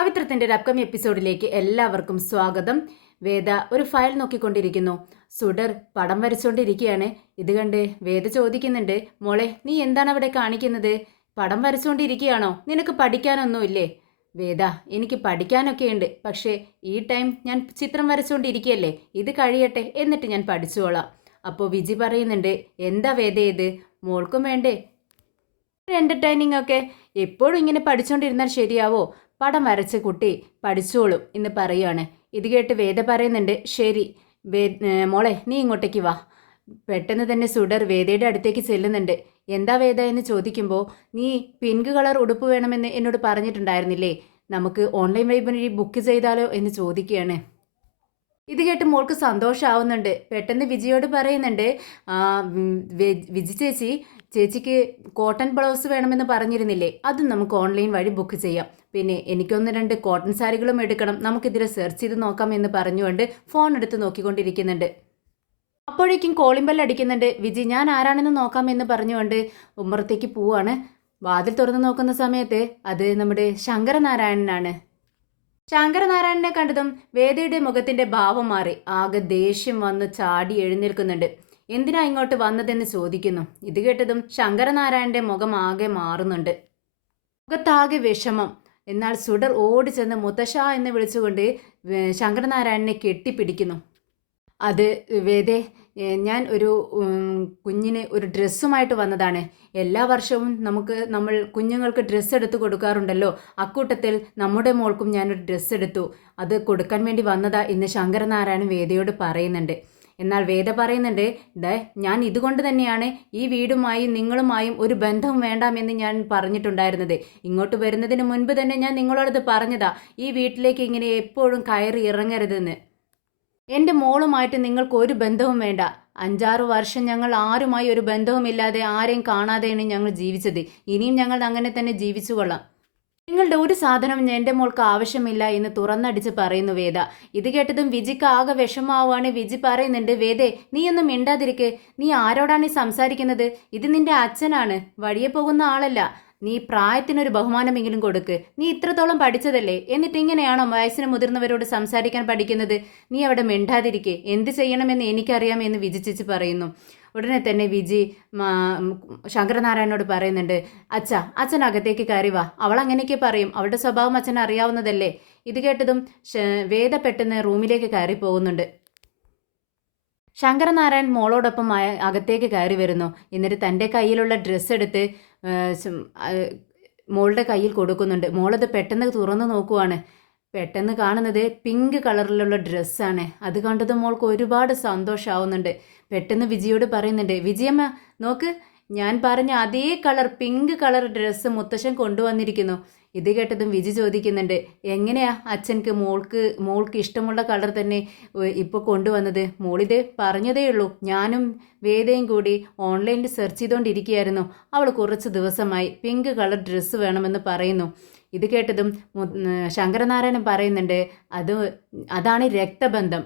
പാവിത്രത്തിൻ്റെ ഒരു അപ്കമിങ് എപ്പിസോഡിലേക്ക് എല്ലാവർക്കും സ്വാഗതം. വേദ ഒരു ഫയൽ നോക്കിക്കൊണ്ടിരിക്കുന്നു. സുഡർ പടം വരച്ചുകൊണ്ടിരിക്കുകയാണ്. ഇത് കണ്ട് വേദ ചോദിക്കുന്നുണ്ട്, മോളെ നീ എന്താണ് അവിടെ കാണിക്കുന്നത്? പടം വരച്ചുകൊണ്ടിരിക്കുകയാണോ? നിനക്ക് പഠിക്കാനൊന്നുമില്ലേ? വേദ, എനിക്ക് പഠിക്കാനൊക്കെ ഉണ്ട്, പക്ഷേ ഈ ടൈം ഞാൻ ചിത്രം വരച്ചുകൊണ്ടിരിക്കുകയല്ലേ, ഇത് കഴിയട്ടെ എന്നിട്ട് ഞാൻ പഠിച്ചോളാം. അപ്പോൾ വിജി പറയുന്നുണ്ട്, എന്താ വേദ ഇത്? മോൾക്കും വേണ്ടേ എൻ്റർടൈനിങ് ഒക്കെ? എപ്പോഴും ഇങ്ങനെ പഠിച്ചുകൊണ്ടിരുന്നാൽ ശരിയാവോ? പടം വരച്ച് കുട്ടി പഠിച്ചോളും എന്ന് പറയുകയാണ്. ഇത് കേട്ട് വേദ പറയുന്നുണ്ട്, ശരി മോളെ നീ ഇങ്ങോട്ടേക്ക് വാ. പെട്ടെന്ന് തന്നെ സുഡർ വേദയുടെ അടുത്തേക്ക് ചെല്ലുന്നുണ്ട്. എന്താ വേദ എന്ന് ചോദിക്കുമ്പോൾ, നീ പിങ്ക് കളർ ഉടുപ്പ് വേണമെന്ന് എന്നോട് പറഞ്ഞിട്ടുണ്ടായിരുന്നില്ലേ, നമുക്ക് ഓൺലൈൻ വഴി ബുക്ക് ചെയ്താലോ എന്ന് ചോദിക്കുകയാണ്. ഇത് കേട്ട് മോൾക്ക് സന്തോഷമാവുന്നുണ്ട്. പെട്ടെന്ന് വിജിയോട് പറയുന്നുണ്ട്, വിജി ചേച്ചിക്ക് കോട്ടൺ ബ്ലൗസ് വേണമെന്ന് പറഞ്ഞിരുന്നില്ലേ, അതും നമുക്ക് ഓൺലൈൻ വഴി ബുക്ക് ചെയ്യാം. പിന്നെ എനിക്കൊന്ന് രണ്ട് കോട്ടൺ സാരികളും എടുക്കണം, നമുക്കിതിൽ സെർച്ച് ചെയ്ത് നോക്കാം എന്ന് പറഞ്ഞുകൊണ്ട് ഫോൺ എടുത്ത് നോക്കിക്കൊണ്ടിരിക്കുന്നുണ്ട്. അപ്പോഴേക്കും കോളിംഗ് ബെൽ അടിക്കുന്നുണ്ട്. വിജി ഞാൻ ആരാണെന്ന് നോക്കാമെന്ന് പറഞ്ഞുകൊണ്ട് ഉമ്മറത്തേക്ക് പോവാണ്. വാതിൽ തുറന്ന് നോക്കുന്ന സമയത്ത് അത് നമ്മുടെ ശങ്കരനാരായണനാണ്. ശങ്കരനാരായണനെ കണ്ടതും വേദയുടെ മുഖത്തിന്റെ ഭാവം മാറി. ആകെ ദേഷ്യം വന്ന് ചാടി എഴുന്നേൽക്കുന്നുണ്ട്. എന്തിനാ ഇങ്ങോട്ട് വന്നതെന്ന് ചോദിക്കുന്നു. ഇത് കേട്ടതും ശങ്കരനാരായണന്റെ മുഖം ആകെ മാറുന്നുണ്ട്. മുഖത്താകെ വിഷമം. എന്നാൽ സുഡർ ഓടി ചെന്ന് മുത്തശ്ശ എന്ന് വിളിച്ചുകൊണ്ട് ശങ്കരനാരായണനെ കെട്ടിപ്പിടിക്കുന്നു. അത് വേദേ, ഞാൻ ഒരു കുഞ്ഞിന് ഒരു ഡ്രസ്സുമായിട്ട് വന്നതാണ്. എല്ലാ വർഷവും നമ്മൾ കുഞ്ഞുങ്ങൾക്ക് ഡ്രസ്സ് എടുത്ത് കൊടുക്കാറുണ്ടല്ലോ, അക്കൂട്ടത്തിൽ നമ്മുടെ മോൾക്കും ഞാനൊരു ഡ്രസ്സ് എടുത്തു, അത് കൊടുക്കാൻ വേണ്ടി വന്നതാ എന്ന് ശങ്കരനാരായണൻ വേദയോട് പറയുന്നുണ്ട്. എന്നാൽ വേദ പറയുന്നുണ്ട്, ഞാൻ ഇതുകൊണ്ട് തന്നെയാണ് ഈ വീടുമായും നിങ്ങളുമായും ഒരു ബന്ധവും വേണ്ടാമെന്ന് ഞാൻ പറഞ്ഞിട്ടുണ്ടായിരുന്നത്. ഇങ്ങോട്ട് വരുന്നതിന് മുൻപ് തന്നെ ഞാൻ നിങ്ങളോടത് പറഞ്ഞതാ, ഈ വീട്ടിലേക്ക് ഇങ്ങനെ എപ്പോഴും കയറി ഇറങ്ങരുതെന്ന്. എൻ്റെ മോളുമായിട്ട് നിങ്ങൾക്ക് ഒരു ബന്ധവും വേണ്ട. 5-6 വർഷം ഞങ്ങൾ ആരുമായി ഒരു ബന്ധവുമില്ലാതെ ആരെയും കാണാതെയാണ് ഞങ്ങൾ ജീവിച്ചത്. ഇനിയും ഞങ്ങൾ അങ്ങനെ തന്നെ ജീവിച്ചു കൊള്ളാം. നിങ്ങളുടെ ഒരു സാധനവും എൻ്റെ മോൾക്ക് ആവശ്യമില്ല എന്ന് തുറന്നടിച്ച് പറയുന്നു വേദ. ഇത് കേട്ടതും വിജിക്ക് ആകെ വിഷമാവാണ്. വിജി പറയുന്നുണ്ട്, വേദേ നീയൊന്നും മിണ്ടാതിരിക്കെ, നീ ആരോടാണ് ഈ സംസാരിക്കുന്നത്? ഇത് നിന്റെ അച്ഛനാണ്, വഴിയെ പോകുന്ന ആളല്ല. നീ പ്രായത്തിനൊരു ബഹുമാനമെങ്കിലും കൊടുക്ക്. നീ ഇത്രത്തോളം പഠിച്ചതല്ലേ, എന്നിട്ട് ഇങ്ങനെയാണോ വയസ്സിന് മുതിർന്നവരോട് സംസാരിക്കാൻ പഠിക്കുന്നത്? നീ അവിടെ മിണ്ടാതിരിക്കെ, എന്ത് ചെയ്യണമെന്ന് എനിക്കറിയാം എന്ന് വിജി ചേച്ചി പറയുന്നു. ഉടനെ തന്നെ വിജി ശങ്കരനാരായണനോട് പറയുന്നുണ്ട്, അച്ഛൻ അകത്തേക്ക് കയറി വാ. അവൾ അങ്ങനെയൊക്കെ പറയും, അവളുടെ സ്വഭാവം അച്ഛൻ അറിയാവുന്നതല്ലേ. ഇത് കേട്ടതും വേദ പെട്ടെന്ന് റൂമിലേക്ക് കയറി പോകുന്നുണ്ട്. ശങ്കരനാരായൺ മോളോടൊപ്പം അകത്തേക്ക് കയറി വരുന്നു. എന്നിട്ട് തൻ്റെ കയ്യിലുള്ള ഡ്രസ്സ് എടുത്ത് മോളുടെ കയ്യിൽ കൊടുക്കുന്നുണ്ട്. മോളത് പെട്ടെന്ന് തുറന്നു നോക്കുവാണ്. പെട്ടെന്ന് കാണുന്നത് പിങ്ക് കളറിലുള്ള ഡ്രസ്സാണ്. അത് കണ്ടതും മോൾക്ക് ഒരുപാട് സന്തോഷമാവുന്നുണ്ട്. പെട്ടെന്ന് വിജിയോട് പറയുന്നുണ്ട്, വിജിയമ്മ നോക്ക്, ഞാൻ പറഞ്ഞ അതേ കളർ പിങ്ക് കളർ ഡ്രസ്സ് മുത്തശ്ശൻ കൊണ്ടുവന്നിരിക്കുന്നു. ഇത് കേട്ടതും വിജി ചോദിക്കുന്നുണ്ട്, എങ്ങനെയാ അച്ഛൻക്ക് മോൾക്ക് ഇഷ്ടമുള്ള കളർ തന്നെ ഇപ്പോൾ കൊണ്ടുവന്നത്? മോളിത് പറഞ്ഞതേ ഉള്ളൂ. ഞാനും വേദയും കൂടി ഓൺലൈനിൽ സെർച്ച് ചെയ്തുകൊണ്ടിരിക്കുകയായിരുന്നു. അവൾ കുറച്ച് ദിവസമായി പിങ്ക് കളർ ഡ്രസ്സ് വേണമെന്ന് പറയുന്നു. ഇത് കേട്ടതും ശങ്കരനാരായണൻ പറയുന്നുണ്ട്, അതാണ് രക്തബന്ധം.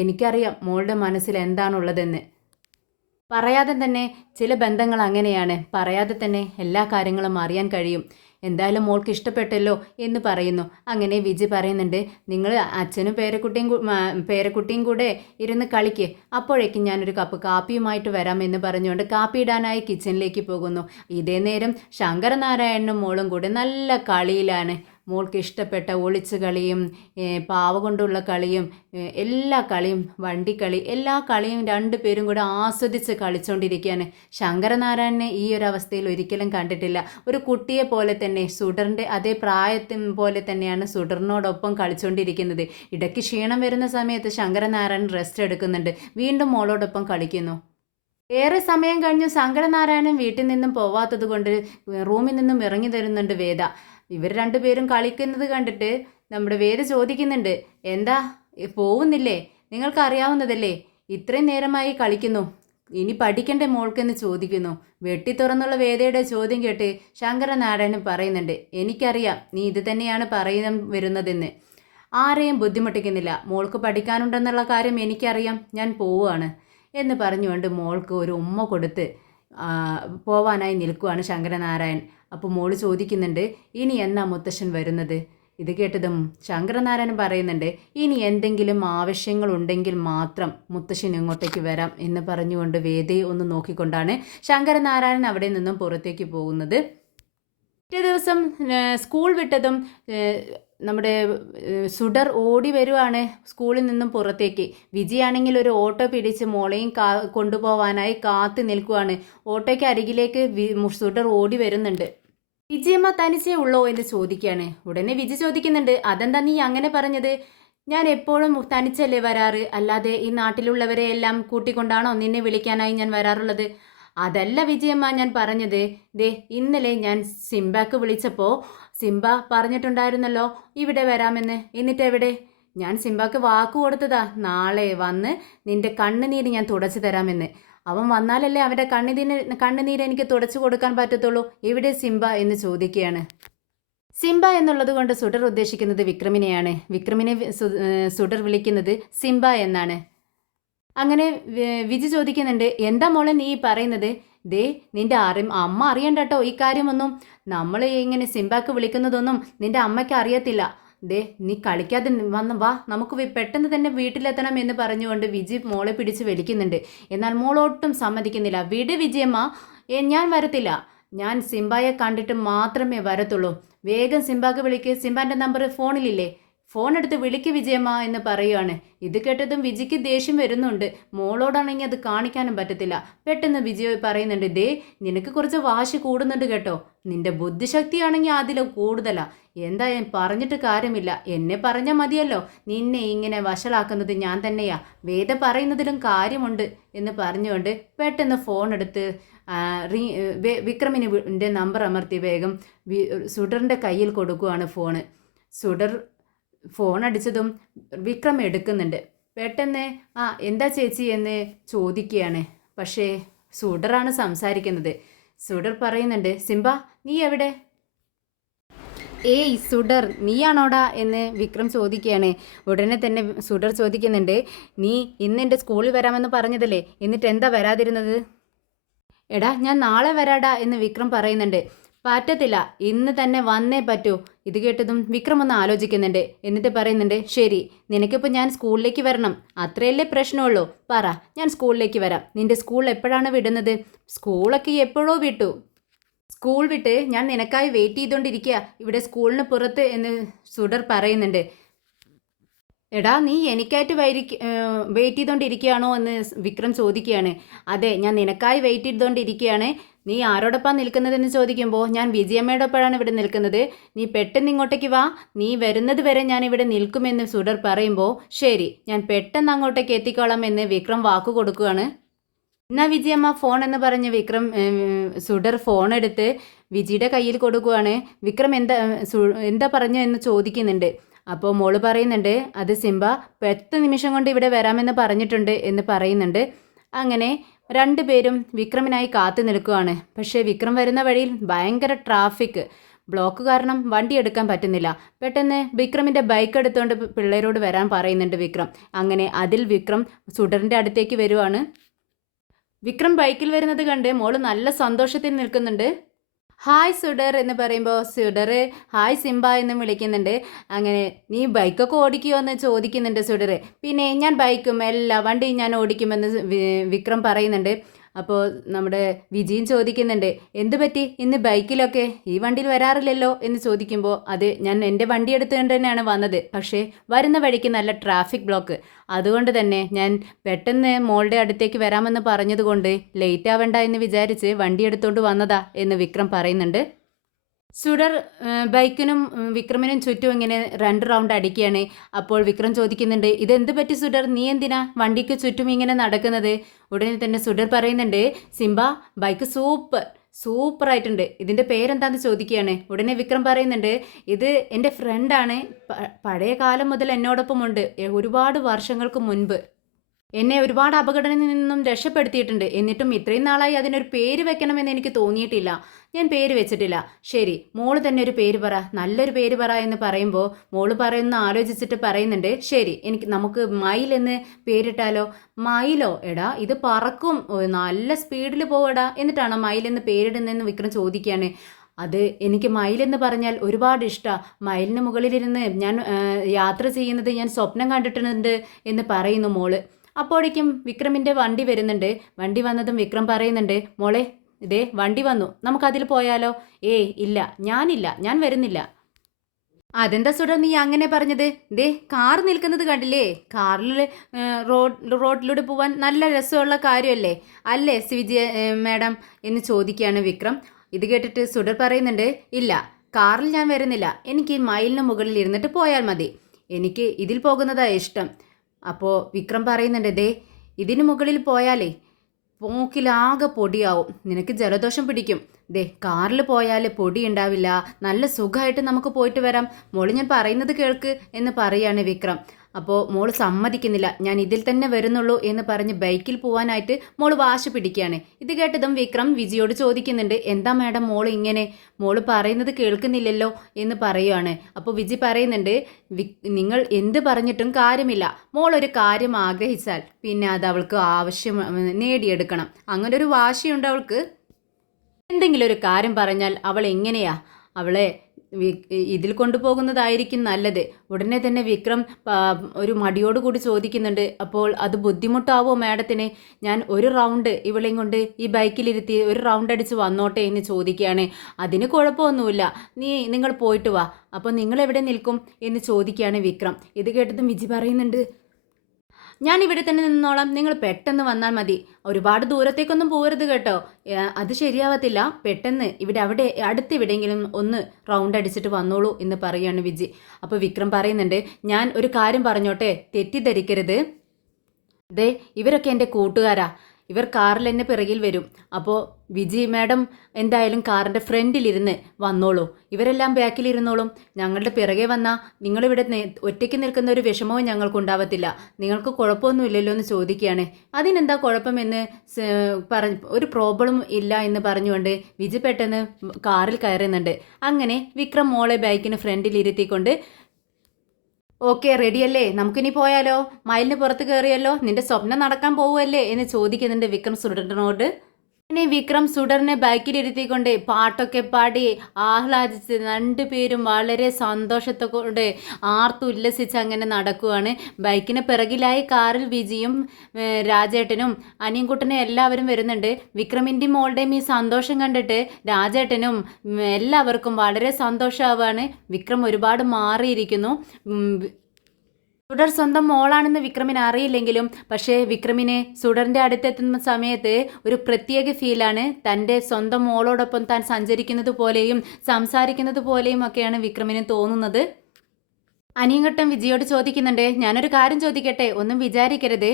എനിക്കറിയാം മോളുടെ മനസ്സിൽ എന്താണുള്ളതെന്ന്. പറയാതെ തന്നെ ചില ബന്ധങ്ങൾ അങ്ങനെയാണ്, പറയാതെ തന്നെ എല്ലാ കാര്യങ്ങളും അറിയാൻ കഴിയും. എന്തായാലും മോൾക്ക് ഇഷ്ടപ്പെട്ടല്ലോ എന്ന് പറയുന്നു. അങ്ങനെ വിജി പറയുന്നുണ്ട്, നിങ്ങൾ അച്ഛനും പേരക്കുട്ടിയും കൂടെ ഇരുന്ന് കളിക്ക്, അപ്പോഴേക്കും ഞാനൊരു കപ്പ് കാപ്പിയുമായിട്ട് വരാം എന്ന് പറഞ്ഞുകൊണ്ട് കാപ്പി ഇടാനായി കിച്ചണിലേക്ക് പോകുന്നു. ഇതേ നേരം ശങ്കരനാരായണനും മോളും കൂടെ നല്ല കളിയിലാണ്. മോൾക്ക് ഇഷ്ടപ്പെട്ട ഒളിച്ചു കളിയും പാവ കൊണ്ടുള്ള കളിയും എല്ലാ കളിയും, വണ്ടിക്കളി, എല്ലാ കളിയും രണ്ടുപേരും കൂടെ ആസ്വദിച്ച് കളിച്ചുകൊണ്ടിരിക്കുകയാണ്. ശങ്കരനാരായണനെ ഈ ഒരു അവസ്ഥയിൽ ഒരിക്കലും കണ്ടിട്ടില്ല. ഒരു കുട്ടിയെ പോലെ തന്നെ, സുഡറിൻ്റെ അതേ പ്രായത്തിൽ പോലെ തന്നെയാണ് സുഡറിനോടൊപ്പം കളിച്ചുകൊണ്ടിരിക്കുന്നത്. ഇടയ്ക്ക് ക്ഷീണം വരുന്ന സമയത്ത് ശങ്കരനാരായണൻ റെസ്റ്റ് എടുക്കുന്നുണ്ട്, വീണ്ടും മോളോടൊപ്പം കളിക്കുന്നു. ഏറെ സമയം കഴിഞ്ഞു ശങ്കരനാരായണൻ വീട്ടിൽ നിന്നും പോവാത്തത് കൊണ്ട് റൂമിൽ നിന്നും ഇറങ്ങി തരുന്നുണ്ട് വേദ. ഇവർ രണ്ടുപേരും കളിക്കുന്നത് കണ്ടിട്ട് നമ്മുടെ വേദ ചോദിക്കുന്നുണ്ട്, എന്താ പോകുന്നില്ലേ? നിങ്ങൾക്ക് അറിയാവുന്നതല്ലേ, ഇത്രയും നേരമായി കളിക്കുന്നു, ഇനി പഠിക്കണ്ടേ മോൾക്കെന്ന് ചോദിക്കുന്നു. വെട്ടി തുറന്നുള്ള വേദയുടെ ചോദ്യം കേട്ട് ശങ്കരനാരായണൻ പറയുന്നുണ്ട്, എനിക്കറിയാം നീ ഇത് തന്നെയാണ് വരുന്നതെന്ന്. ആരെയും ബുദ്ധിമുട്ടിക്കുന്നില്ല, മോൾക്ക് പഠിക്കാനുണ്ടെന്നുള്ള കാര്യം എനിക്കറിയാം, ഞാൻ പോവുകയാണ് എന്ന് പറഞ്ഞുകൊണ്ട് മോൾക്ക് ഒരു ഉമ്മ കൊടുത്ത് പോവാനായി നിൽക്കുവാണ് ശങ്കരനാരായൺ. അപ്പോൾ മോള് ചോദിക്കുന്നുണ്ട്, ഇനി എന്നാ മുത്തശ്ശൻ വരുന്നത്? ഇത് കേട്ടതും ശങ്കരനാരായണൻ പറയുന്നുണ്ട്, ഇനി എന്തെങ്കിലും ആവശ്യങ്ങളുണ്ടെങ്കിൽ മാത്രം മുത്തശ്ശൻ ഇങ്ങോട്ടേക്ക് വരാം എന്ന് പറഞ്ഞുകൊണ്ട് വേദയെ ഒന്ന് നോക്കിക്കൊണ്ടാണ് ശങ്കരനാരായണൻ അവിടെ നിന്നും പുറത്തേക്ക് പോകുന്നത്. പിറ്റേ ദിവസം സ്കൂൾ വിട്ടതും നമ്മുടെ സുഡർ ഓടി വരുവാണ് സ്കൂളിൽ നിന്നും പുറത്തേക്ക്. വിജിയാണെങ്കിൽ ഒരു ഓട്ടോ പിടിച്ച് മോളെയും കൊണ്ടുപോവാനായി കാത്തു നിൽക്കുവാണ്. ഓട്ടോയ്ക്ക് അരികിലേക്ക് സുഡർ ഓടി വരുന്നുണ്ട്. വിജിയമ്മ തനിച്ചേ ഉള്ളോ എന്ന് ചോദിക്കുകയാണ്. ഉടനെ വിജി ചോദിക്കുന്നുണ്ട്, അതെന്താ നീ അങ്ങനെ പറഞ്ഞത്? ഞാൻ എപ്പോഴും തനിച്ചല്ലേ വരാറ്, അല്ലാതെ ഈ നാട്ടിലുള്ളവരെ എല്ലാം കൂട്ടിക്കൊണ്ടാണോ നിന്നെ വിളിക്കാനായി ഞാൻ വരാറുള്ളത്? അതല്ല വിജയമ്മ ഞാൻ പറഞ്ഞത്. ദേ ഇന്നലെ ഞാൻ സിംബാക്ക് വിളിച്ചപ്പോൾ സിംബ പറഞ്ഞിട്ടുണ്ടായിരുന്നല്ലോ ഇവിടെ വരാമെന്ന്. എന്നിട്ട് എവിടെ? ഞാൻ സിംബാക്ക് വാക്ക് കൊടുത്തതാ, നാളെ വന്ന് നിന്റെ കണ്ണുനീര് ഞാൻ തുടച്ചു തരാമെന്ന്. അവൻ വന്നാലല്ലേ അവൻ്റെ കണ്ണുനീര് എനിക്ക് തുടച്ചു കൊടുക്കാൻ പറ്റത്തുള്ളൂ. എവിടെ സിംബ എന്ന് ചോദിക്കുകയാണ്. സിംബ എന്നുള്ളത് കൊണ്ട് സുഡർ ഉദ്ദേശിക്കുന്നത് വിക്രമിനെയാണ്. വിക്രമിനെ സുഡർ വിളിക്കുന്നത് സിംബ എന്നാണ്. അങ്ങനെ വിജി ചോദിക്കുന്നുണ്ട്, എന്താ മോളെ നീ പറയുന്നത്? ദേ നിന്റെ അമ്മ അറിയണ്ട കേട്ടോ ഈ കാര്യമൊന്നും. നമ്മൾ ഇങ്ങനെ സിംബാക്ക് വിളിക്കുന്നതൊന്നും നിന്റെ അമ്മയ്ക്ക് അറിയത്തില്ല. ദേ നീ കളിക്കാതെ വാ, നമുക്ക് പെട്ടെന്ന് തന്നെ വീട്ടിലെത്തണം എന്ന് പറഞ്ഞുകൊണ്ട് വിജി മോളെ പിടിച്ച് വലിക്കുന്നുണ്ട്. എന്നാൽ മോളൊട്ടും സമ്മതിക്കുന്നില്ല. വിട് വിജയമ്മ, ഞാൻ വരത്തില്ല. ഞാൻ സിംബായെ കണ്ടിട്ട് മാത്രമേ വരത്തുള്ളൂ. വേഗം സിംബാക്ക് വിളിക്ക്. സിംബാൻ്റെ നമ്പർ ഫോണിലില്ലേ? ഫോൺ എടുത്ത് വിളിക്ക് വിജയമ്മ എന്ന് പറയുകയാണ്. ഇത് കേട്ടതും വിജിക്ക് ദേഷ്യം വരുന്നുണ്ട്. മോളോടാണെങ്കിൽ അത് കാണിക്കാനും പറ്റത്തില്ല. പെട്ടെന്ന് വിജയ് പറയുന്നുണ്ട്, ദേ നിനക്ക് കുറച്ച് വാശി കൂടുന്നുണ്ട് കേട്ടോ. നിന്റെ ബുദ്ധിശക്തിയാണെങ്കിൽ അതിലും കൂടുതലാ. എന്തായാലും പറഞ്ഞിട്ട് കാര്യമില്ല. എന്നെ പറഞ്ഞാൽ മതിയല്ലോ. നിന്നെ ഇങ്ങനെ വഷളാക്കുന്നത് ഞാൻ തന്നെയാ. വേദ പറയുന്നതിലും കാര്യമുണ്ട് എന്ന് പറഞ്ഞുകൊണ്ട് പെട്ടെന്ന് ഫോൺ എടുത്ത് വിക്രമിൻ്റെ നമ്പർ അമർത്തി വേഗം സുഡറിൻ്റെ കയ്യിൽ കൊടുക്കുകയാണ് ഫോണ്. സുഡർ ഫോൺ അടിച്ചതും വിക്രം എടുക്കുന്നുണ്ട്. പെട്ടെന്ന് എന്താ ചേച്ചി എന്ന് ചോദിക്കുകയാണ്. പക്ഷേ സുഡറാണ് സംസാരിക്കുന്നത്. സുഡർ പറയുന്നുണ്ട്, സിംബ നീ എവിടെ? ഏയ് സുഡർ നീയാണോടാ എന്ന് വിക്രം ചോദിക്കുകയാണ്. ഉടനെ തന്നെ സുഡർ ചോദിക്കുന്നുണ്ട്, നീ ഇന്ന് എൻ്റെ സ്കൂളിൽ വരാമെന്ന് പറഞ്ഞതല്ലേ, എന്നിട്ട് എന്താ വരാതിരുന്നത്? എടാ ഞാൻ നാളെ വരാടാ എന്ന് വിക്രം പറയുന്നുണ്ട്. പറ്റത്തില്ല, ഇന്ന് തന്നെ വന്നേ പറ്റൂ. ഇത് കേട്ടതും വിക്രം ഒന്ന് ആലോചിക്കുന്നുണ്ട്. എന്നിട്ട് പറയുന്നുണ്ട്, ശരി നിനക്കിപ്പോൾ ഞാൻ സ്കൂളിലേക്ക് വരണം, അത്രയല്ലേ പ്രശ്നമുള്ളൂ. പറ, ഞാൻ സ്കൂളിലേക്ക് വരാം. നിന്റെ സ്കൂൾ എപ്പോഴാണ് വിടുന്നത്? സ്കൂളൊക്കെ എപ്പോഴോ വിട്ടു. സ്കൂൾ വിട്ട് ഞാൻ നിനക്കായി വെയിറ്റ് ചെയ്തുകൊണ്ടിരിക്കുക ഇവിടെ സ്കൂളിന് പുറത്ത് എന്ന് സുഡർ പറയുന്നുണ്ട്. എടാ നീ എനിക്കായിട്ട് വെയിറ്റ് ചെയ്തുകൊണ്ടിരിക്കുകയാണോ എന്ന് വിക്രം ചോദിക്കുകയാണ്. അതെ, ഞാൻ നിനക്കായി വെയിറ്റ് ചെയ്തുകൊണ്ടിരിക്കുകയാണ്. നീ ആരോടൊപ്പം നിൽക്കുന്നതെന്ന് ചോദിക്കുമ്പോൾ ഞാൻ വിജയമ്മയോടൊപ്പമാണ് ഇവിടെ നിൽക്കുന്നത്. നീ പെട്ടെന്ന് ഇങ്ങോട്ടേക്ക് വാ, നീ വരുന്നത് വരെ ഞാൻ ഇവിടെ നിൽക്കുമെന്ന് സുഡർ പറയുമ്പോൾ ശരി ഞാൻ പെട്ടെന്ന് അങ്ങോട്ടേക്ക് എത്തിക്കോളാം എന്ന് വിക്രം വാക്കു കൊടുക്കുകയാണ്. എന്നാ വിജയമ്മ ഫോൺ എന്ന് പറഞ്ഞ് വിക്രം സുഡർ ഫോൺ എടുത്ത് വിജിയുടെ കയ്യിൽ കൊടുക്കുകയാണ്. വിക്രം എന്താ പറഞ്ഞു എന്ന് ചോദിക്കുന്നുണ്ട്. അപ്പോൾ മോള് പറയുന്നുണ്ട്, അത് സിംബ 10 നിമിഷം കൊണ്ട് ഇവിടെ വരാമെന്ന് പറഞ്ഞിട്ടുണ്ട് എന്ന് പറയുന്നുണ്ട്. അങ്ങനെ രണ്ടുപേരും വിക്രമിനായി കാത്തു നിൽക്കുകയാണ്. പക്ഷേ വിക്രം വരുന്ന വഴിയിൽ ഭയങ്കര ട്രാഫിക് ബ്ലോക്ക് കാരണം വണ്ടി എടുക്കാൻ പറ്റുന്നില്ല. പെട്ടെന്ന് വിക്രമിൻ്റെ ബൈക്ക് എടുത്തുകൊണ്ട് പിള്ളേരോട് വരാൻ പറയുന്നുണ്ട് വിക്രം. അങ്ങനെ അതിൽ വിക്രം സുഡറിൻ്റെ അടുത്തേക്ക് വരുവാണ്. വിക്രം ബൈക്കിൽ വരുന്നത് കണ്ട് മോള് നല്ല സന്തോഷത്തിൽ നിൽക്കുന്നുണ്ട്. ഹായ് സുഡർ എന്ന് പറയുമ്പോൾ സുഡർ ഹായ് സിംബ എന്നും വിളിക്കുന്നുണ്ട്. അങ്ങനെ നീ ബൈക്കൊക്കെ ഓടിക്കുമോ എന്ന് ചോദിക്കുന്നുണ്ട് സുഡർ. പിന്നെ ഞാൻ ബൈക്കും എല്ലാ വണ്ടിയും ഞാൻ ഓടിക്കുമെന്ന് വിക്രം പറയുന്നുണ്ട്. അപ്പോൾ നമ്മുടെ വിജയൻ ചോദിക്കുന്നുണ്ട്, എന്ത് പറ്റി ഇന്ന് ബൈക്കിലൊക്കെ ഈ വണ്ടിയിൽ വരാറില്ലല്ലോ എന്ന് ചോദിക്കുമ്പോൾ അത് ഞാൻ എൻ്റെ വണ്ടി എടുത്തുകൊണ്ട് തന്നെയാണ് വന്നത്. പക്ഷേ വരുന്ന വഴിക്ക് നല്ല ട്രാഫിക് ബ്ലോക്ക്, അതുകൊണ്ട് തന്നെ ഞാൻ പെട്ടെന്ന് മോളുടെ അടുത്തേക്ക് വരാമെന്ന് പറഞ്ഞതുകൊണ്ട് ലേറ്റ് ആവണ്ട എന്ന് വിചാരിച്ച് വണ്ടി എടുത്തുകൊണ്ട് വന്നതാ എന്ന് വിക്രം പറയുന്നുണ്ട്. സുഡർ ബൈക്കിനും വിക്രമിനും ചുറ്റും ഇങ്ങനെ 2 റൗണ്ട് അടിക്കുകയാണ്. അപ്പോൾ വിക്രം ചോദിക്കുന്നുണ്ട്, ഇതെന്ത് പറ്റി സുഡർ, നീ എന്തിനാ വണ്ടിക്ക് ചുറ്റും ഇങ്ങനെ നടക്കുന്നത്? ഉടനെ തന്നെ സുഡർ പറയുന്നുണ്ട്, സിംബ ബൈക്ക് സൂപ്പറായിട്ടുണ്ട്, ഇതിൻ്റെ പേരെന്താന്ന് ചോദിക്കുകയാണ്. ഉടനെ വിക്രം പറയുന്നുണ്ട്, ഇത് എൻ്റെ ഫ്രണ്ടാണ്, പഴയ കാലം മുതൽ എന്നോടൊപ്പമുണ്ട്, ഒരുപാട് വർഷങ്ങൾക്ക് മുൻപ് എന്നെ ഒരുപാട് അപകടങ്ങളിൽ നിന്നും രക്ഷപ്പെടുത്തിയിട്ടുണ്ട്. എന്നിട്ടും ഇത്രയും നാളായി അതിനൊരു പേര് വെക്കണമെന്ന് എനിക്ക് തോന്നിയിട്ടില്ല. ഞാൻ പേര് വെച്ചിട്ടില്ല. ശരി മോള് തന്നെ ഒരു പേര് പറ, നല്ലൊരു പേര് പറ എന്ന് പറയുമ്പോൾ മോള് പറയുന്ന ആലോചിച്ചിട്ട് പറയുന്നുണ്ട്, ശരി നമുക്ക് മയിൽ എന്ന് പേരിട്ടാലോ? മയിലോ? എടാ ഇത് പറക്കും, നല്ല സ്പീഡിൽ പോവടാ, എന്നിട്ടാണോ മയിൽ എന്ന് പേരിടുന്നതെന്ന് വിക്രം ചോദിക്കുകയാണ്. അത് എനിക്ക് മയിലെന്ന് പറഞ്ഞാൽ ഒരുപാട് ഇഷ്ടമാണ്. മയിലിന് മുകളിലിരുന്ന് ഞാൻ യാത്ര ചെയ്യുന്നത് ഞാൻ സ്വപ്നം കണ്ടിട്ടുണ്ട് എന്ന് പറയുന്നു മോള്. അപ്പോഴേക്കും വിക്രമിൻ്റെ വണ്ടി വരുന്നുണ്ട്. വണ്ടി വന്നതും വിക്രം പറയുന്നുണ്ട്, മോളെ ഇതേ വണ്ടി വന്നു, നമുക്കതിൽ പോയാലോ? ഏയ് ഇല്ല, ഞാൻ വരുന്നില്ല. അതെന്താ സുഡർ നീ അങ്ങനെ പറഞ്ഞത്? ദേ കാർ നിൽക്കുന്നത് കണ്ടില്ലേ? കാറിൽ റോഡിലൂടെ പോവാൻ നല്ല രസമുള്ള കാര്യമല്ലേ അല്ലേ വിജയ മാഡം എന്ന് ചോദിക്കുകയാണ് വിക്രം. ഇത് കേട്ടിട്ട് സുഡർ പറയുന്നുണ്ട്, ഇല്ല, കാറിൽ ഞാൻ വരുന്നില്ല, എനിക്ക് മയിലിന് മുകളിൽ ഇരുന്നിട്ട് പോയാൽ മതി, എനിക്ക് ഇതിൽ പോകുന്നതാണ് ഇഷ്ടം. അപ്പോൾ വിക്രം പറയുന്നുണ്ട്, ദേ ഇതിന് മുകളിൽ പോയാലേ മൂക്കിലാകെ പൊടിയാവും, നിനക്ക് ജലദോഷം പിടിക്കും. ദേ കാറിൽ പോയാൽ പൊടി ഉണ്ടാവില്ല, നല്ല സുഖമായിട്ട് നമുക്ക് പോയിട്ട് വരാം, മോള് ഞാൻ പറയുന്നത് കേൾക്ക് എന്ന് പറയാണ് വിക്രം. അപ്പോൾ മോള് സമ്മതിക്കുന്നില്ല, ഞാൻ ഇതിൽ തന്നെ വരുന്നുള്ളൂ എന്ന് പറഞ്ഞ് ബൈക്കിൽ പോകാനായിട്ട് മോള് വാശി പിടിക്കുകയാണ്. ഇത് കേട്ടതും വിക്രം വിജിയോട് ചോദിക്കുന്നുണ്ട്, എന്താ മാഡം മോള് ഇങ്ങനെ, മോള് പറയുന്നത് കേൾക്കുന്നില്ലല്ലോ എന്ന് പറയുവാണ്. അപ്പോൾ വിജി പറയുന്നുണ്ട്, നിങ്ങൾ എന്ത് പറഞ്ഞിട്ടും കാര്യമില്ല, മോളൊരു കാര്യം ആഗ്രഹിച്ചാൽ പിന്നെ അത് അവൾക്ക് ആവശ്യം നേടിയെടുക്കണം, അങ്ങനെ ഒരു വാശിയുണ്ട് അവൾക്ക്. എന്തെങ്കിലും ഒരു കാര്യം പറഞ്ഞാൽ അവൾ എങ്ങനെയാ അവളെ ഇതിൽ കൊണ്ടുപോകുന്നതായിരിക്കും നല്ലത്. ഉടനെ തന്നെ വിക്രം ഒരു മടിയോടുകൂടി ചോദിക്കുന്നുണ്ട്, അപ്പോൾ അത് ബുദ്ധിമുട്ടാവോ മാഡത്തിന്? ഞാൻ ഒരു റൗണ്ട് ഇവളെയും കൊണ്ട് ഈ ബൈക്കിലിരുത്തി ഒരു റൗണ്ട് അടിച്ച് വന്നോട്ടെ എന്ന് ചോദിക്കുകയാണ്. അതിന് കുഴപ്പമൊന്നുമില്ല, നിങ്ങൾ പോയിട്ട് വാ, അപ്പോൾ നിങ്ങൾ എവിടെ നിൽക്കും എന്ന് ചോദിക്കുകയാണ് വിക്രം. ഇത് കേട്ടതും വിജി പറയുന്നുണ്ട്, ഞാൻ ഇവിടെ തന്നെ നിന്നോളാം, നിങ്ങൾ പെട്ടെന്ന് വന്നാൽ മതി, ഒരുപാട് ദൂരത്തേക്കൊന്നും പോകരുത് കേട്ടോ, അത് ശരിയാവത്തില്ല, പെട്ടെന്ന് അവിടെ അടുത്തെവിടെയെങ്കിലും ഒന്ന് റൗണ്ട് അടിച്ചിട്ട് വന്നോളൂ എന്ന് പറയുകയാണ് വിജി. അപ്പോൾ വിക്രം പറയുന്നുണ്ട്, ഞാൻ ഒരു കാര്യം പറഞ്ഞോട്ടെ, തെറ്റിദ്ധരിക്കരുത്, ദേ ഇവരൊക്കെ എൻ്റെ കൂട്ടുകാരാ, ഇവർ കാറിൽ എന്നെ പിറകിൽ വരും, അപ്പോൾ വിജി മാഡം എന്തായാലും കാറിൻ്റെ ഫ്രണ്ടിലിരുന്ന് വന്നോളൂ, ഇവരെല്ലാം ബാക്കിലിരുന്നോളും, ഞങ്ങളുടെ പിറകെ വന്നാൽ നിങ്ങളിവിടെ ഒറ്റയ്ക്ക് നിൽക്കുന്ന ഒരു വിഷമവും ഞങ്ങൾക്കുണ്ടാവത്തില്ല, നിങ്ങൾക്ക് കുഴപ്പമൊന്നുമില്ലല്ലോ എന്ന് ചോദിക്കുകയാണ്. അതിനെന്താ കുഴപ്പമെന്ന് ഒരു പ്രോബ്ലം ഇല്ല എന്ന് പറഞ്ഞുകൊണ്ട് വിജി പെട്ടെന്ന് കാറിൽ കയറുന്നുണ്ട്. അങ്ങനെ വിക്രം മോളെ ബൈക്കിന് ഫ്രണ്ടിലിരുത്തിക്കൊണ്ട്, ഓക്കെ റെഡിയല്ലേ, നമുക്കിനി പോയാലോ, മയിലിന് പുറത്ത് കയറിയല്ലോ, നിന്റെ സ്വപ്നം നടക്കാൻ പോവുമല്ലേ എന്ന് ചോദിക്കുന്നുണ്ട് വിക്രം സുഡറിനോട്. പിന്നെ വിക്രം സുഡറിനെ ബൈക്കിലിരുത്തിക്കൊണ്ട് പാട്ടൊക്കെ പാടി ആഹ്ലാദിച്ച് രണ്ടുപേരും വളരെ സന്തോഷത്തോടെ ആർത്തുല്ലസിച്ച് അങ്ങനെ നടക്കുകയാണ്. ബൈക്കിന് പിറകിലായി കാറിൽ വിജിയും രാജേട്ടനും അനിയൻകുട്ടനും എല്ലാവരും വരുന്നുണ്ട്. വിക്രമിൻ്റെയും മോളുടെയും ഈ സന്തോഷം കണ്ടിട്ട് രാജേട്ടനും എല്ലാവർക്കും വളരെ സന്തോഷമാവുകയാണ്. വിക്രം ഒരുപാട് മാറിയിരിക്കുന്നു. സുഡർ സ്വന്തം മോളാണെന്ന് വിക്രമിന് അറിയില്ലെങ്കിലും പക്ഷേ വിക്രമിന് സുഡറിൻ്റെ അടുത്തെത്തുന്ന സമയത്ത് ഒരു പ്രത്യേക ഫീലാണ്. തൻ്റെ സ്വന്തം മോളോടൊപ്പം താൻ സഞ്ചരിക്കുന്നത് പോലെയും സംസാരിക്കുന്നത് പോലെയും ഒക്കെയാണ് വിക്രമിന് തോന്നുന്നത്. അനിയൻകുട്ടൻ വിജയോട് ചോദിക്കുന്നുണ്ട്, ഞാനൊരു കാര്യം ചോദിക്കട്ടെ, ഒന്നും വിചാരിക്കരുത്,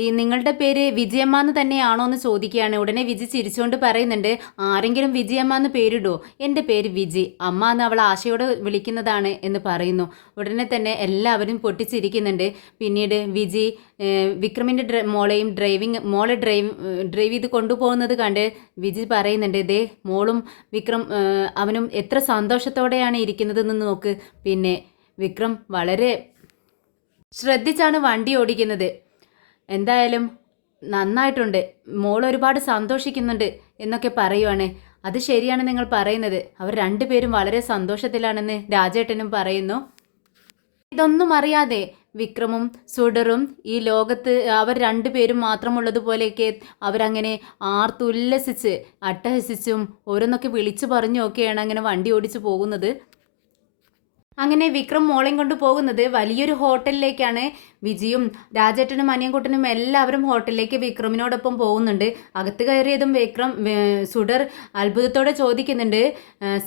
ഈ നിങ്ങളുടെ പേര് വിജയമ്മ എന്ന് തന്നെയാണോ എന്ന് ചോദിക്കുകയാണ്. ഉടനെ വിജി ചിരിച്ചുകൊണ്ട് പറയുന്നുണ്ട്, ആരെങ്കിലും വിജയമ്മ എന്ന് പേരിടുമോ? എൻ്റെ പേര് വിജി, അമ്മ എന്ന് അവൾ ആശയോട് വിളിക്കുന്നതാണ് എന്ന് പറയുന്നു. ഉടനെ തന്നെ എല്ലാവരും പൊട്ടിച്ചിരിക്കുന്നുണ്ട്. പിന്നീട് വിജി വിക്രമിൻ്റെ മോളെ ഡ്രൈവ് ചെയ്ത് കൊണ്ടുപോകുന്നത് കണ്ട് വിജി പറയുന്നുണ്ട്, ഇതേ മോളും അവനും എത്ര സന്തോഷത്തോടെയാണ് ഇരിക്കുന്നതെന്ന് നോക്ക്. പിന്നെ വിക്രം വളരെ ശ്രദ്ധിച്ചാണ് വണ്ടി ഓടിക്കുന്നത്. എന്തായാലും നന്നായിട്ടുണ്ട്, മോൾ ഒരുപാട് സന്തോഷിക്കുന്നുണ്ട് എന്നൊക്കെ പറയുവാണ്. അത് ശരിയാണ് നിങ്ങൾ പറയുന്നത്, അവർ രണ്ടുപേരും വളരെ സന്തോഷത്തിലാണെന്ന് രാജേട്ടനും പറയുന്നു. ഇതൊന്നും അറിയാതെ വിക്രമും സുഡറും ഈ ലോകത്ത് അവർ രണ്ടുപേരും മാത്രമുള്ളതുപോലെയൊക്കെ അവരങ്ങനെ ആർത്തുല്ലസിച്ച് അട്ടഹസിച്ചും ഓരോന്നൊക്കെ വിളിച്ചു പറഞ്ഞും ഒക്കെയാണ് അങ്ങനെ വണ്ടി ഓടിച്ചു പോകുന്നത്. അങ്ങനെ വിക്രം മോളെയും കൊണ്ട് പോകുന്നത് വലിയൊരു ഹോട്ടലിലേക്കാണ്. വിജിയും രാജേട്ടനും അനിയൻകുട്ടനും എല്ലാവരും ഹോട്ടലിലേക്ക് വിക്രമിനോടൊപ്പം പോകുന്നുണ്ട്. അകത്ത് കയറിയതും സുഡർ അത്ഭുതത്തോടെ ചോദിക്കുന്നുണ്ട്,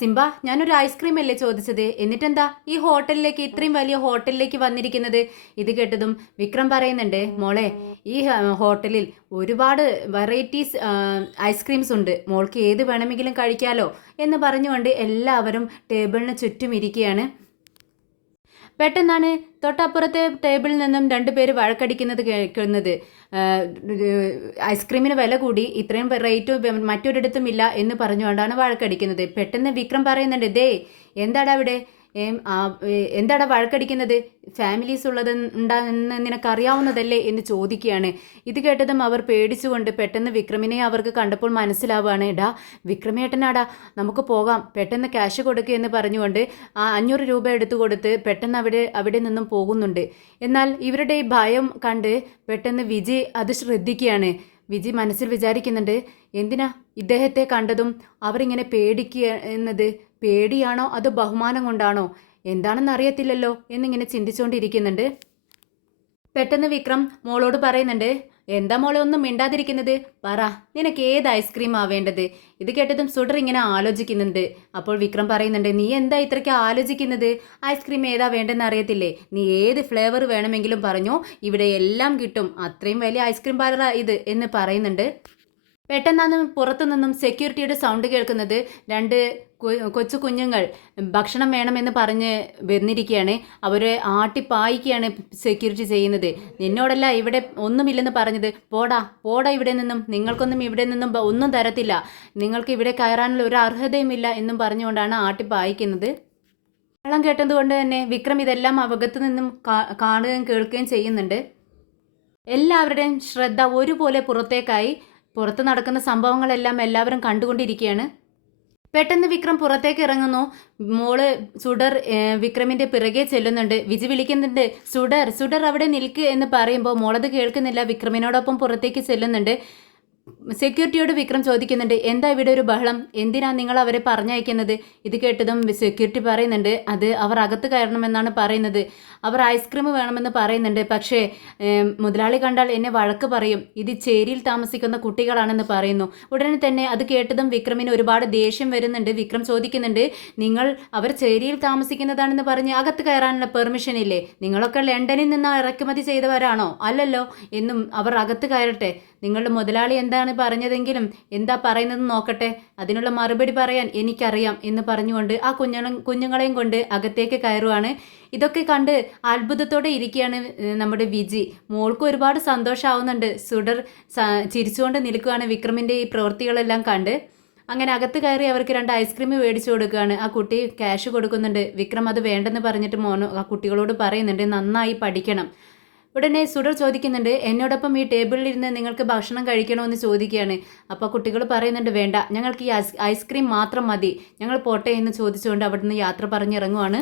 സിംബ ഞാനൊരു ഐസ്ക്രീം അല്ലേ ചോദിച്ചത്, എന്നിട്ടെന്താ ഈ ഹോട്ടലിലേക്ക് ഇത്രയും വലിയ ഹോട്ടലിലേക്ക് വന്നിരിക്കുന്നത്? ഇത് കേട്ടതും വിക്രം പറയുന്നുണ്ട്, മോളെ ഈ ഹോട്ടലിൽ ഒരുപാട് വെറൈറ്റീസ് ഐസ്ക്രീംസ് ഉണ്ട്, മോൾക്ക് ഏത് വേണമെങ്കിലും കഴിക്കാലോ എന്ന് പറഞ്ഞുകൊണ്ട് എല്ലാവരും ടേബിളിന് ചുറ്റും ഇരിക്കുകയാണ്. പെട്ടെന്നാണ് തൊട്ടപ്പുറത്തെ ടേബിളിൽ നിന്നും രണ്ടുപേര് വഴക്കടിക്കുന്നത് കേൾക്കുന്നത്. ഐസ്ക്രീമിന് വില കൂടി, ഇത്രയും റേറ്റ് മറ്റൊരിടത്തും ഇല്ല എന്ന് പറഞ്ഞുകൊണ്ടാണ് വഴക്കടിക്കുന്നത്. പെട്ടെന്ന് വിക്രം പറയുന്നുണ്ട്, ദേ എന്താടാ അവിടെ, എന്താടാ വഴക്കടിക്കുന്നത്, ഫാമിലീസ് ഉള്ളത് ഉണ്ടാന്ന് നിനക്കറിയാവുന്നതല്ലേ എന്ന് ചോദിക്കുകയാണ്. ഇത് കേട്ടതും അവർ പേടിച്ചുകൊണ്ട് പെട്ടെന്ന് വിക്രമിനെ അവർക്ക് കണ്ടപ്പോൾ മനസ്സിലാവുകയാണ്. എടാ വിക്രമേട്ടനാടാ, നമുക്ക് പോകാം, പെട്ടെന്ന് ക്യാഷ് കൊടുക്കുക എന്ന് പറഞ്ഞുകൊണ്ട് ആ 500 രൂപ എടുത്തു കൊടുത്ത് പെട്ടെന്ന് അവിടെ നിന്നും പോകുന്നുണ്ട്. എന്നാൽ ഇവരുടെ ഈ ഭയം കണ്ട് പെട്ടെന്ന് വിജി അത് ശ്രദ്ധിക്കുകയാണ്. വിജി മനസ്സിൽ വിചാരിക്കുന്നുണ്ട്, എന്തിനാ ഇദ്ദേഹത്തെ കണ്ടതും അവരിങ്ങനെ പേടിക്കുക എന്നത്? പേടിയാണോ അതോ ബഹുമാനം കൊണ്ടാണോ? എന്താണെന്ന് അറിയത്തില്ലല്ലോ എന്നിങ്ങനെ ചിന്തിച്ചുകൊണ്ടിരിക്കുന്നുണ്ട്. പെട്ടെന്ന് വിക്രം മോളോട് പറയുന്നുണ്ട്, എന്താ മോളെ ഒന്നും മിണ്ടാതിരിക്കുന്നത്? പറ, നിനക്ക് ഏത് ഐസ്ക്രീമാ വേണ്ടത്? ഇത് കേട്ടതും സുഡർ ഇങ്ങനെ ആലോചിക്കുന്നുണ്ട്. അപ്പോൾ വിക്രം പറയുന്നുണ്ട്, നീ എന്താ ഇത്രയ്ക്ക് ആലോചിക്കുന്നത്? ഐസ്ക്രീം ഏതാ വേണ്ടെന്ന് അറിയത്തില്ലേ? നീ ഏത് ഫ്ലേവർ വേണമെങ്കിലും പറഞ്ഞോ, ഇവിടെ എല്ലാം കിട്ടും. അത്രയും വലിയ ഐസ്ക്രീം പാർലറാ ഇത് എന്ന് പറയുന്നുണ്ട്. പെട്ടെന്നാണ് പുറത്തു നിന്നും സെക്യൂരിറ്റിയുടെ സൗണ്ട് കേൾക്കുന്നത്. 2 കൊച്ചു കുഞ്ഞുങ്ങൾ ഭക്ഷണം വേണമെന്ന് പറഞ്ഞ് വന്നിരിക്കുകയാണ്. അവരെ ആട്ടിപ്പായിക്കുകയാണ് സെക്യൂരിറ്റി ചെയ്യുന്നത്. നിന്നോടല്ല ഇവിടെ ഒന്നുമില്ലെന്ന് പറഞ്ഞത്, പോടാ പോടാ ഇവിടെ നിന്നും, നിങ്ങൾക്കൊന്നും ഇവിടെ നിന്നും ഒന്നും തരത്തില്ല, നിങ്ങൾക്ക് ഇവിടെ കയറാനുള്ള ഒരു അർഹതയുമില്ല എന്നും പറഞ്ഞുകൊണ്ടാണ് ആട്ടിപ്പായിക്കുന്നത്. വെള്ളം കേട്ടതുകൊണ്ട് തന്നെ വിക്രം ഇതെല്ലാം അകത്തു നിന്നും കാണുകയും കേൾക്കുകയും ചെയ്യുന്നുണ്ട്. എല്ലാവരുടെയും ശ്രദ്ധ ഒരുപോലെ പുറത്തേക്കായി. പുറത്ത് നടക്കുന്ന സംഭവങ്ങളെല്ലാം എല്ലാവരും കണ്ടുകൊണ്ടിരിക്കുകയാണ്. പെട്ടെന്ന് വിക്രം പുറത്തേക്ക് ഇറങ്ങുന്നു. മോള് സുഡർ വിക്രമിന്റെ പിറകെ ചെല്ലുന്നുണ്ട്. വിജി വിളിക്കുന്നുണ്ട്, സുഡർ സുഡർ അവിടെ നിൽക്ക് എന്ന് പറയുമ്പോൾ മോളത് കേൾക്കുന്നില്ല. വിക്രമിനോടൊപ്പം പുറത്തേക്ക് ചെല്ലുന്നുണ്ട്. സെക്യൂരിറ്റിയോട് വിക്രം ചോദിക്കുന്നുണ്ട്, എന്താ ഇവിടെ ഒരു ബഹളം? എന്തിനാ നിങ്ങൾ അവരെ പറഞ്ഞയക്കുന്നത്? ഇത് കേട്ടതും സെക്യൂരിറ്റി പറയുന്നുണ്ട്, അത് അവർ അകത്ത് കയറണമെന്നാണ് പറയുന്നത്. അവർ ഐസ്ക്രീം വേണമെന്ന് പറയുന്നുണ്ട്. പക്ഷേ മുതലാളി കണ്ടാൽ എന്നെ വഴക്ക് പറയും. ഇത് ചേരിയിൽ താമസിക്കുന്ന കുട്ടികളാണെന്ന് പറയുന്നു. ഉടനെ തന്നെ അത് കേട്ടതും വിക്രമിന് ഒരുപാട് ദേഷ്യം വരുന്നുണ്ട്. വിക്രം ചോദിക്കുന്നുണ്ട്, നിങ്ങൾ അവർ ചേരിയിൽ താമസിക്കുന്നതാണെന്ന് പറഞ്ഞ് അകത്ത് കയറാനുള്ള പെർമിഷൻ ഇല്ലേ? നിങ്ങളൊക്കെ ലണ്ടനിൽ നിന്ന് ഇറക്കുമതി ചെയ്തവരാണോ? അല്ലല്ലോ എന്നും. അവർ അകത്ത് കയറട്ടെ. നിങ്ങളുടെ മുതലാളി എന്താണ് പറഞ്ഞതെങ്കിലും എന്താ പറയുന്നത് നോക്കട്ടെ, അതിനുള്ള മറുപടി പറയാൻ എനിക്കറിയാം എന്ന് പറഞ്ഞുകൊണ്ട് ആ കുഞ്ഞുങ്ങളെയും കൊണ്ട് അകത്തേക്ക് കയറുവാണ്. ഇതൊക്കെ കണ്ട് അത്ഭുതത്തോടെ ഇരിക്കുകയാണ് നമ്മുടെ വിജി. മോൾക്ക് ഒരുപാട് സന്തോഷമാവുന്നുണ്ട്. സുഡർ ചിരിച്ചുകൊണ്ട് നിൽക്കുകയാണ് വിക്രമിൻ്റെ ഈ പ്രവൃത്തികളെല്ലാം കണ്ട്. അങ്ങനെ അകത്ത് കയറി അവർക്ക് 2 ഐസ്ക്രീം മേടിച്ചു കൊടുക്കുകയാണ്. ആ കുട്ടി ക്യാഷ് കൊടുക്കുന്നുണ്ട്. വിക്രം അത് വേണ്ടെന്ന് പറഞ്ഞിട്ട് ആ കുട്ടികളോട് പറയുന്നുണ്ട്, നന്നായി പഠിക്കണം. ഉടനെ സുഡർ ചോദിക്കുന്നുണ്ട്, എന്നോടൊപ്പം ഈ ടേബിളിൽ ഇരുന്ന് നിങ്ങൾക്ക് ഭക്ഷണം കഴിക്കണമെന്ന് ചോദിക്കുകയാണ്. അപ്പോൾ കുട്ടികൾ പറയുന്നുണ്ട്, വേണ്ട, ഞങ്ങൾക്ക് ഈ ഐസ്ക്രീം മാത്രം മതി, ഞങ്ങൾ പോട്ടെ എന്ന് ചോദിച്ചുകൊണ്ട് അവിടുന്ന് യാത്ര പറഞ്ഞിറങ്ങുവാണ്.